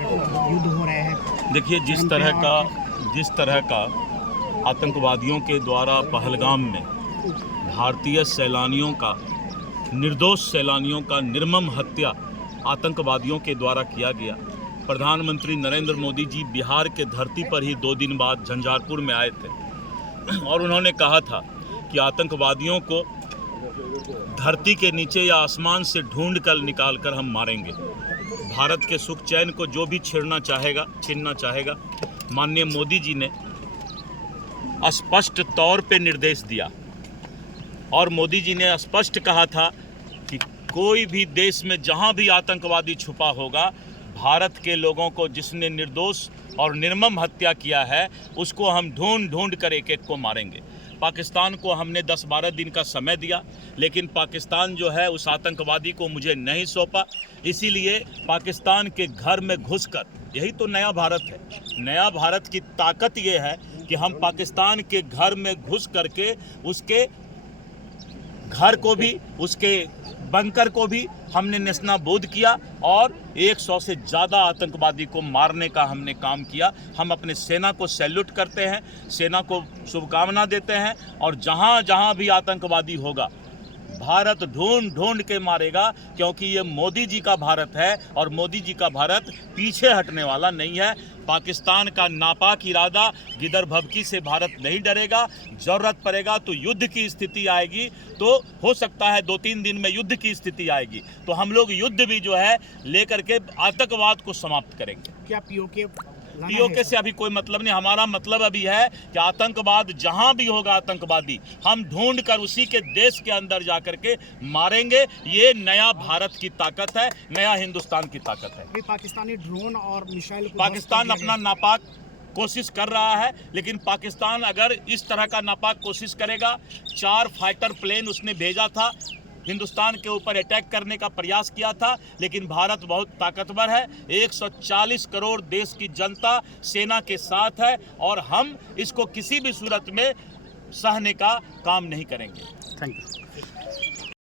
युद्ध हो रहे हैं। देखिए, जिस तरह का आतंकवादियों के द्वारा पहलगाम में भारतीय सैलानियों का, निर्दोष सैलानियों का निर्मम हत्या आतंकवादियों के द्वारा किया गया। प्रधानमंत्री नरेंद्र मोदी जी बिहार के धरती पर ही 2 दिन बाद झंझारपुर में आए थे और उन्होंने कहा था कि आतंकवादियों को धरती के नीचे या आसमान से ढूंढ कर निकाल कर हम मारेंगे। भारत के सुख चैन को जो भी छीनना चाहेगा, माननीय मोदी जी ने स्पष्ट तौर पे निर्देश दिया और मोदी जी ने स्पष्ट कहा था कि कोई भी देश में जहां भी आतंकवादी छुपा होगा, भारत के लोगों को जिसने निर्दोष और निर्मम हत्या किया है उसको हम ढूंढ कर एक एक को मारेंगे। पाकिस्तान को हमने 10-12 दिन का समय दिया, लेकिन पाकिस्तान जो है उस आतंकवादी को मुझे नहीं सौंपा। इसीलिए पाकिस्तान के घर में घुसकर, यही तो नया भारत है। नया भारत की ताकत ये है कि हम पाकिस्तान के घर में घुस करके उसके घर को भी, उसके बंकर को भी हमने नेस्तनाबूद किया और 100 से ज़्यादा आतंकवादी को मारने का हमने काम किया। हम अपने सेना को सैल्यूट करते हैं, सेना को शुभकामना देते हैं और जहाँ जहाँ भी आतंकवादी होगा भारत ढूंढ के मारेगा, क्योंकि ये मोदी जी का भारत है और मोदी जी का भारत पीछे हटने वाला नहीं है। पाकिस्तान का नापाक इरादा गिदर भभकी से भारत नहीं डरेगा। ज़रूरत पड़ेगा तो युद्ध की स्थिति आएगी, तो हो सकता है 2-3 दिन में युद्ध की स्थिति आएगी, तो हम लोग युद्ध भी जो है लेकर के आतंकवाद को समाप्त करेंगे। क्या पीओके से अभी कोई मतलब नहीं। हमारा मतलब अभी है कि आतंकवाद जहां भी होगा, आतंकवादी हम ढूंढ कर उसी के देश के अंदर जाकर के मारेंगे। ये नया भारत की ताकत है, नया हिंदुस्तान की ताकत है। पाकिस्तानी ड्रोन और मिसाइल पाकिस्तान अपना नापाक कोशिश कर रहा है, लेकिन पाकिस्तान अगर इस तरह का नापाक कोशिश करेगा, 4 फाइटर प्लेन उसने भेजा था, हिंदुस्तान के ऊपर अटैक करने का प्रयास किया था, लेकिन भारत बहुत ताकतवर है। 140 करोड़ देश की जनता सेना के साथ है और हम इसको किसी भी सूरत में सहने का काम नहीं करेंगे। Thank you.